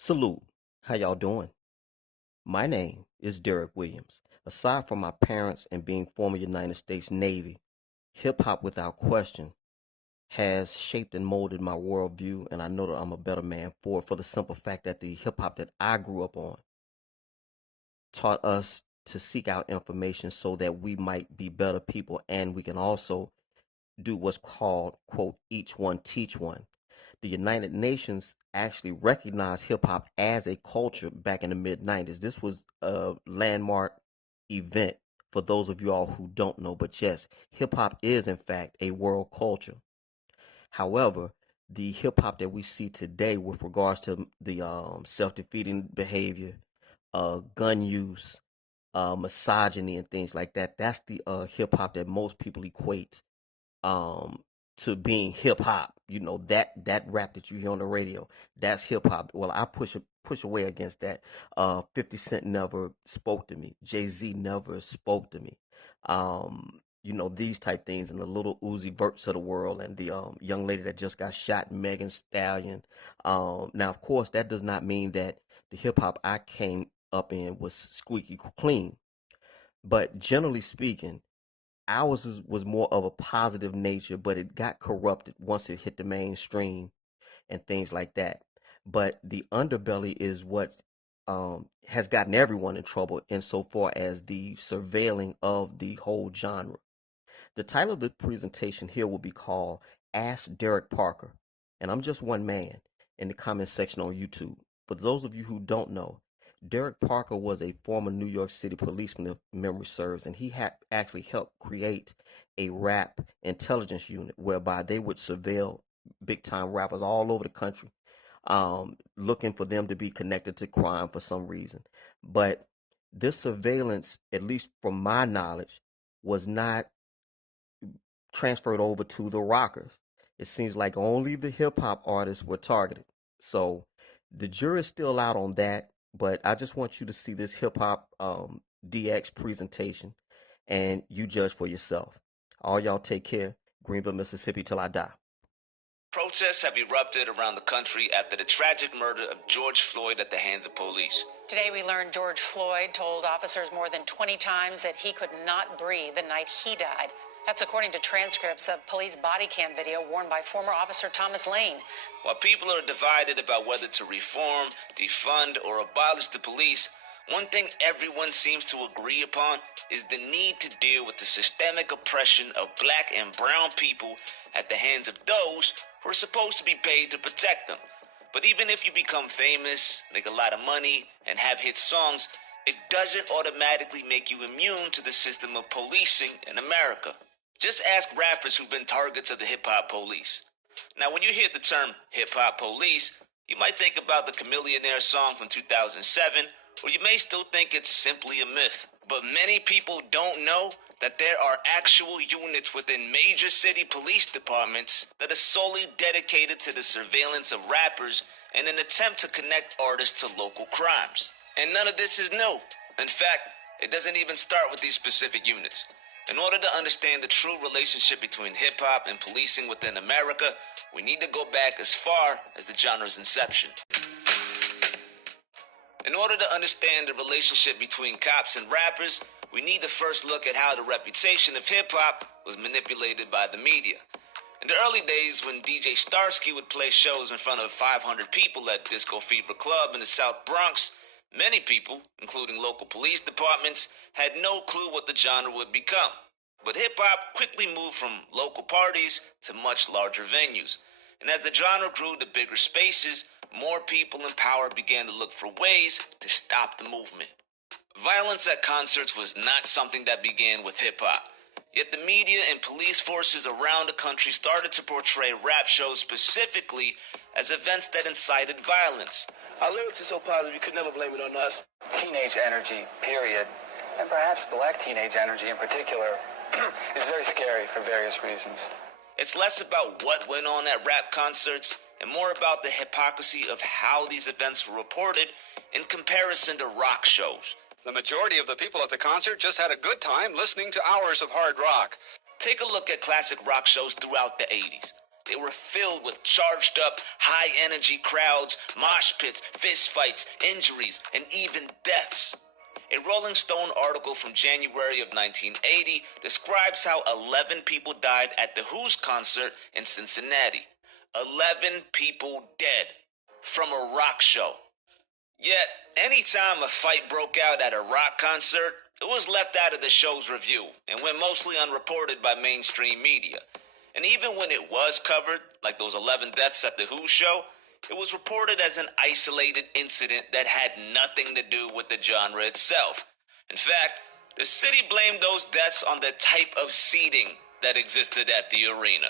Salute. How y'all doing? My name is DerrickCWilliams. Aside from my parents and being former United States Navy, hip hop without question has shaped and molded my worldview, and I know that I'm a better man for the simple fact that the hip hop that I grew up on taught us to seek out information so that we might be better people, and we can also do what's called, quote, each one teach one. The United Nations actually recognized hip hop as a culture back in the mid 90s. This was a landmark event for those of you all who don't know, but yes, hip hop is in fact a world culture. However, the hip hop that we see today with regards to the self-defeating behavior, gun use, misogyny, and things like that, that's the hip hop that most people equate um to being hip hop. You know, that rap that you hear on the radio, that's hip hop. Well, I push away against that. 50 Cent never spoke to me. Jay-Z never spoke to me. You know, these type things, and the little Uzi Verts of the world, and the young lady that just got shot, Megan Stallion. Now of course that does not mean that the hip hop I came up in was squeaky clean, but generally speaking, ours was more of a positive nature, but it got corrupted once it hit the mainstream and things like that. But the underbelly is what has gotten everyone in trouble insofar as the surveilling of the whole genre. The title of the presentation here will be called Ask Derrick Parker, and I'm just one man in the comment section on YouTube. For those of you who don't know, Derrick Parker was a former New York City policeman, if memory serves, and he had actually helped create a rap intelligence unit whereby they would surveil big time rappers all over the country, looking for them to be connected to crime for some reason. But this surveillance, at least from my knowledge, was not transferred over to the rockers. It seems like only the hip hop artists were targeted. So the jury's still out on that, but I just want you to see this hip hop DX presentation and you judge for yourself. All y'all take care. Greenville, Mississippi till I die. Protests have erupted around the country after the tragic murder of George Floyd at the hands of police. Today we learned George Floyd told officers more than 20 times that he could not breathe the night he died. That's according to transcripts of police body cam video worn by former officer Thomas Lane. While people are divided about whether to reform, defund, or abolish the police, one thing everyone seems to agree upon is the need to deal with the systemic oppression of black and brown people at the hands of those who are supposed to be paid to protect them. But even if you become famous, make a lot of money, and have hit songs, it doesn't automatically make you immune to the system of policing in America. Just ask rappers who've been targets of the hip-hop police. Now, when you hear the term hip-hop police, you might think about the Chamillionaire song from 2007, or you may still think it's simply a myth. But many people don't know that there are actual units within major city police departments that are solely dedicated to the surveillance of rappers in an attempt to connect artists to local crimes. And none of this is new. In fact, it doesn't even start with these specific units. In order to understand the true relationship between hip-hop and policing within America, we need to go back as far as the genre's inception. In order to understand the relationship between cops and rappers, we need to first look at how the reputation of hip-hop was manipulated by the media. In the early days, when DJ Starsky would play shows in front of 500 people at Disco Fever Club in the South Bronx, many people, including local police departments, had no clue what the genre would become. But hip-hop quickly moved from local parties to much larger venues. And as the genre grew to bigger spaces, more people in power began to look for ways to stop the movement. Violence at concerts was not something that began with hip-hop. Yet the media and police forces around the country started to portray rap shows specifically as events that incited violence. Our lyrics are so positive you could never blame it on us. Teenage energy, period, and perhaps black teenage energy in particular, is very scary for various reasons. It's less about what went on at rap concerts and more about the hypocrisy of how these events were reported in comparison to rock shows. The majority of the people at the concert just had a good time listening to hours of hard rock. Take a look at classic rock shows throughout the 80s. They were filled with charged up, high-energy crowds, mosh pits, fistfights, injuries, and even deaths. A Rolling Stone article from January of 1980 describes how 11 people died at the Who's concert in Cincinnati. 11 people dead from a rock show. Yet, anytime a fight broke out at a rock concert, it was left out of the show's review and went mostly unreported by mainstream media. And even when it was covered, like those 11 deaths at the Who show, it was reported as an isolated incident that had nothing to do with the genre itself. In fact, the city blamed those deaths on the type of seating that existed at the arena.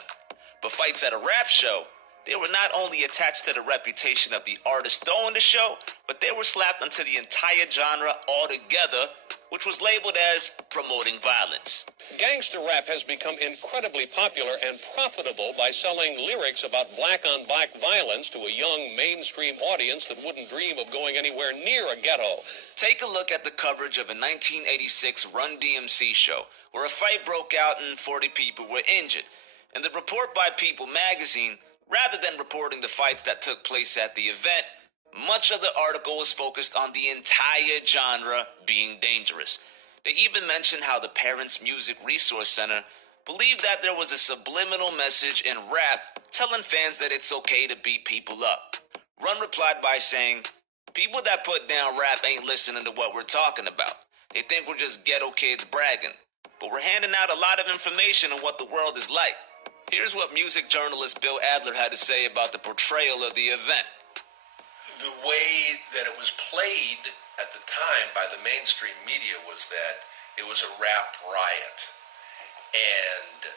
But fights at a rap show, they were not only attached to the reputation of the artist throwing the show, but they were slapped onto the entire genre altogether, which was labeled as promoting violence. Gangster rap has become incredibly popular and profitable by selling lyrics about black-on-black violence to a young mainstream audience that wouldn't dream of going anywhere near a ghetto. Take a look at the coverage of a 1986 Run DMC show, where a fight broke out and 40 people were injured. And the report by People magazine, rather than reporting the fights that took place at the event, much of the article was focused on the entire genre being dangerous. They even mentioned how the Parents Music Resource Center believed that there was a subliminal message in rap telling fans that it's okay to beat people up. Run replied by saying, "People that put down rap ain't listening to what we're talking about. They think we're just ghetto kids bragging. But we're handing out a lot of information on what the world is like." Here's what music journalist Bill Adler had to say about the portrayal of the event. The way that it was played at the time by the mainstream media was that it was a rap riot. And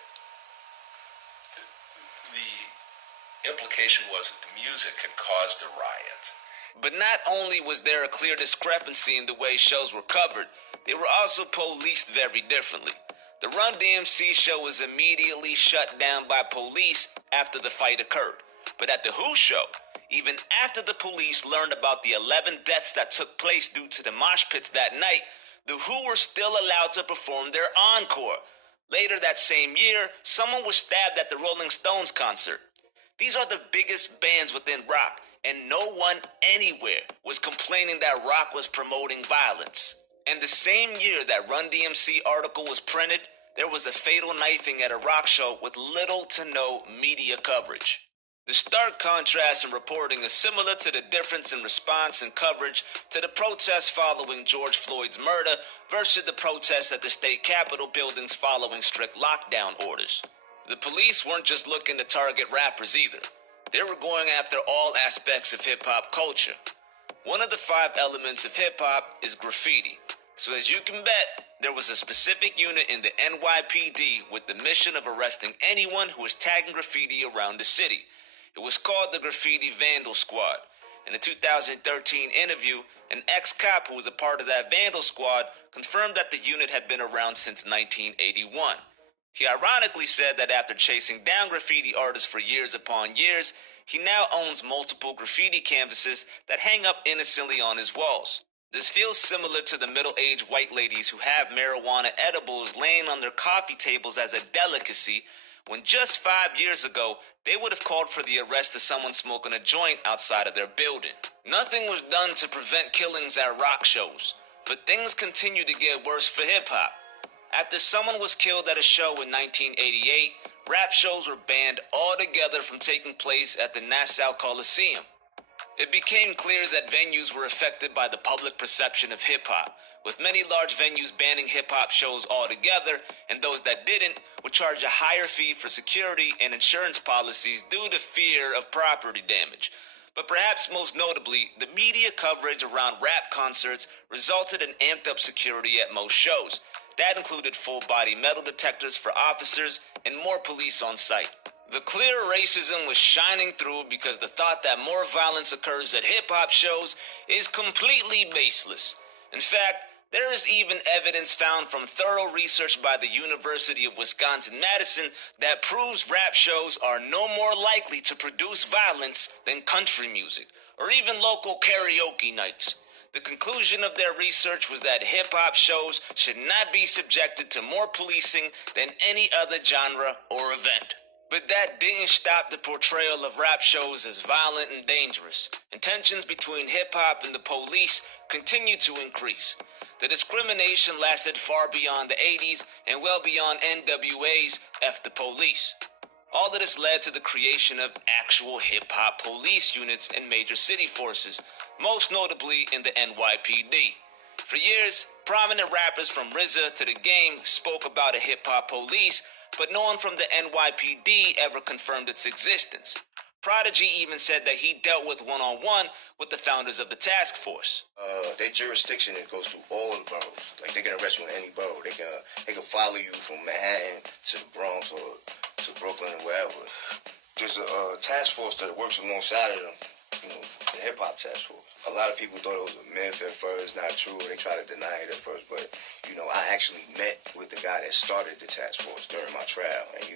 the implication was that the music had caused a riot. But not only was there a clear discrepancy in the way shows were covered, they were also policed very differently. The Run DMC show was immediately shut down by police after the fight occurred. But at the Who show, even after the police learned about the 11 deaths that took place due to the mosh pits that night, the Who were still allowed to perform their encore. Later that same year, someone was stabbed at the Rolling Stones concert. These are the biggest bands within rock, and no one anywhere was complaining that rock was promoting violence. And the same year that Run DMC article was printed, there was a fatal knifing at a rock show with little to no media coverage. The stark contrast in reporting is similar to the difference in response and coverage to the protests following George Floyd's murder versus the protests at the state capitol buildings following strict lockdown orders. The police weren't just looking to target rappers either. They were going after all aspects of hip-hop culture. One of the 5 elements of hip-hop is graffiti. So as you can bet, there was a specific unit in the NYPD with the mission of arresting anyone who was tagging graffiti around the city. It was called the Graffiti Vandal Squad. In a 2013 interview, an ex-cop who was a part of that Vandal Squad confirmed that the unit had been around since 1981. He ironically said that after chasing down graffiti artists for years upon years, he now owns multiple graffiti canvases that hang up innocently on his walls. This feels similar to the middle-aged white ladies who have marijuana edibles laying on their coffee tables as a delicacy, when just 5 years ago, they would have called for the arrest of someone smoking a joint outside of their building. Nothing was done to prevent killings at rock shows, but things continue to get worse for hip-hop. After someone was killed at a show in 1988, rap shows were banned altogether from taking place at the Nassau Coliseum. It became clear that venues were affected by the public perception of hip-hop, with many large venues banning hip-hop shows altogether, and those that didn't would charge a higher fee for security and insurance policies due to fear of property damage. But perhaps most notably, the media coverage around rap concerts resulted in amped-up security at most shows. That included full-body metal detectors for officers and more police on site. The clear racism was shining through because the thought that more violence occurs at hip-hop shows is completely baseless. In fact, there is even evidence found from thorough research by the University of Wisconsin-Madison that proves rap shows are no more likely to produce violence than country music, or even local karaoke nights. The conclusion of their research was that hip-hop shows should not be subjected to more policing than any other genre or event. But that didn't stop the portrayal of rap shows as violent and dangerous, and tensions between hip-hop and the police continued to increase. The discrimination lasted far beyond the 80s and well beyond NWA's F the Police. All of this led to the creation of actual hip-hop police units in major city forces, most notably in the NYPD. For years, prominent rappers from RZA to the Game spoke about a hip-hop police, but no one from the NYPD ever confirmed its existence. Prodigy even said that he dealt with one-on-one with the founders of the task force. Their jurisdiction, it goes through all the boroughs. Like, they can arrest you in any borough. They can follow you from Manhattan to the Bronx or to Brooklyn or wherever. There's a task force that works alongside of them, you know, the hip-hop task force. A lot of people thought it was a myth at first, not true. They tried to deny it at first, but, you know, I actually met with the guy that started the task force during my trial, and he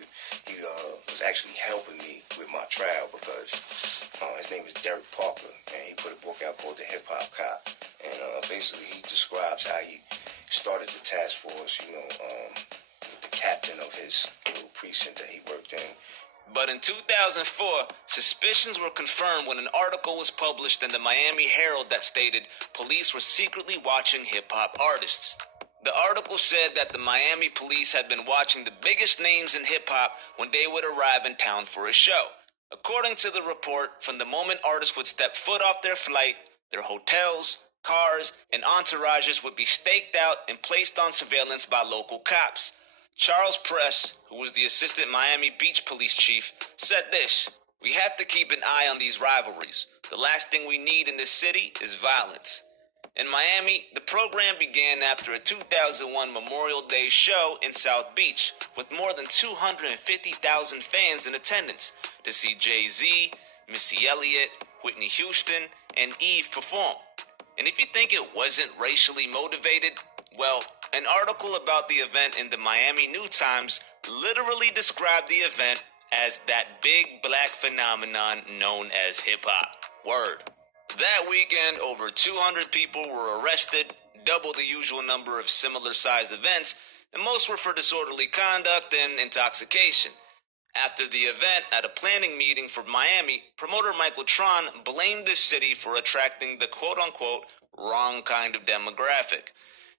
was actually helping me with my trial because his name is Derrick Parker, and he put a book out called The Hip Hop Cop, and basically he describes how he started the task force, you know, with the captain of his little precinct that he worked in. But in 2004, suspicions were confirmed when an article was published in the Miami Herald that stated police were secretly watching hip-hop artists. The article said that the Miami police had been watching the biggest names in hip-hop when they would arrive in town for a show. According to the report, from the moment artists would step foot off their flight, their hotels, cars, and entourages would be staked out and placed on surveillance by local cops. Charles Press, who was the assistant Miami Beach police chief, said this: "We have to keep an eye on these rivalries. The last thing we need in this city is violence." In Miami, the program began after a 2001 Memorial Day show in South Beach, with more than 250,000 fans in attendance to see Jay-Z, Missy Elliott, Whitney Houston, and Eve perform. And if you think it wasn't racially motivated, well, an article about the event in the Miami New Times literally described the event as that big black phenomenon known as hip-hop. Word. That weekend, over 200 people were arrested, double the usual number of similar-sized events, and most were for disorderly conduct and intoxication. After the event, at a planning meeting for Miami, promoter Michael Tron blamed the city for attracting the quote-unquote wrong kind of demographic.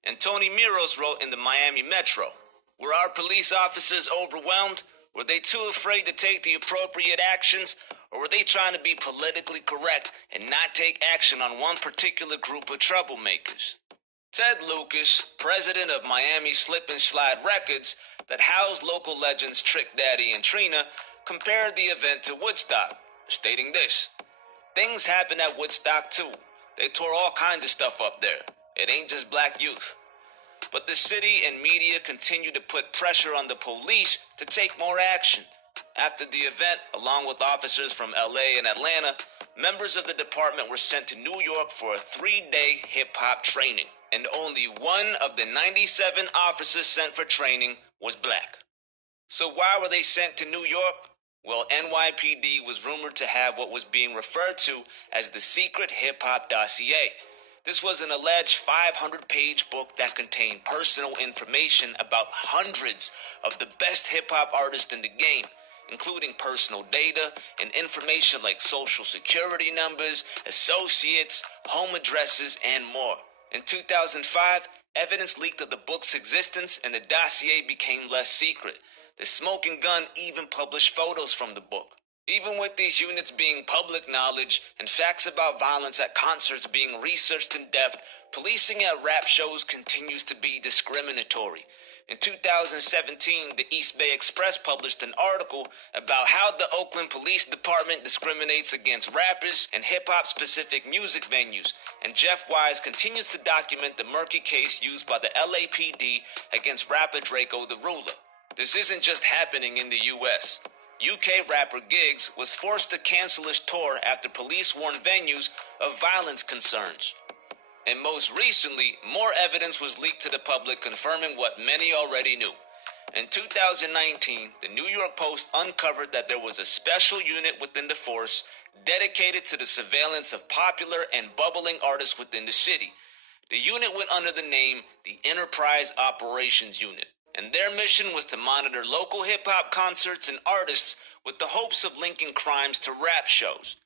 And Tony Miros wrote in the Miami Metro, "Were our police officers overwhelmed? Were they too afraid to take the appropriate actions? Or were they trying to be politically correct and not take action on one particular group of troublemakers?" Ted Lucas, president of Miami Slip and Slide Records, that housed local legends Trick Daddy and Trina, compared the event to Woodstock, stating this: "Things happen at Woodstock too. They tore all kinds of stuff up there. It ain't just black youth." But the city and media continue to put pressure on the police to take more action. After the event, along with officers from LA and Atlanta, members of the department were sent to New York for a 3-day hip-hop training. And only one of the 97 officers sent for training was black. So why were they sent to New York? Well, NYPD was rumored to have what was being referred to as the secret hip-hop dossier. This was an alleged 500-page book that contained personal information about hundreds of the best hip-hop artists in the game, including personal data and information like social security numbers, associates, home addresses, and more. In 2005, evidence leaked of the book's existence and the dossier became less secret. The Smoking Gun even published photos from the book. Even with these units being public knowledge and facts about violence at concerts being researched in depth, policing at rap shows continues to be discriminatory. In 2017, the East Bay Express published an article about how the Oakland Police Department discriminates against rappers and hip-hop specific music venues, and Jeff Wise continues to document the murky case used by the LAPD against rapper Draco the Ruler. This isn't just happening in the U.S. UK rapper Giggs was forced to cancel his tour after police warned venues of violence concerns. And most recently, more evidence was leaked to the public confirming what many already knew. In 2019, the New York Post uncovered that there was a special unit within the force dedicated to the surveillance of popular and bubbling artists within the city. The unit went under the name the Enterprise Operations Unit, and their mission was to monitor local hip-hop concerts and artists with the hopes of linking crimes to rap shows.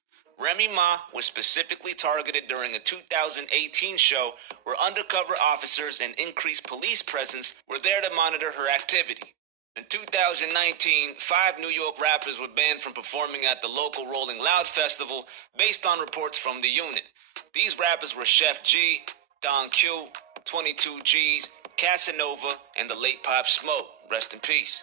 Remy Ma was specifically targeted during a 2018 show where undercover officers and increased police presence were there to monitor her activity. In 2019, 5 New York rappers were banned from performing at the local Rolling Loud festival based on reports from the unit. These rappers were Chef G, Don Q, 22 G's, Casanova, and the late Pop Smoke. Rest in peace.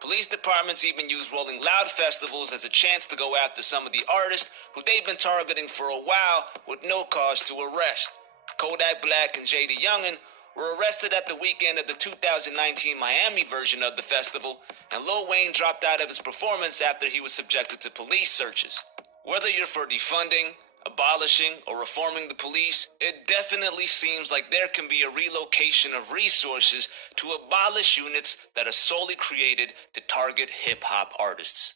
Police departments even used Rolling Loud festivals as a chance to go after some of the artists who they've been targeting for a while with no cause to arrest. Kodak Black and J.D. Youngin were arrested at the weekend of the 2019 Miami version of the festival, and Lil Wayne dropped out of his performance after he was subjected to police searches. Whether you're for defunding, abolishing, or reforming the police, it definitely seems like there can be a relocation of resources to abolish units that are solely created to target hip-hop artists.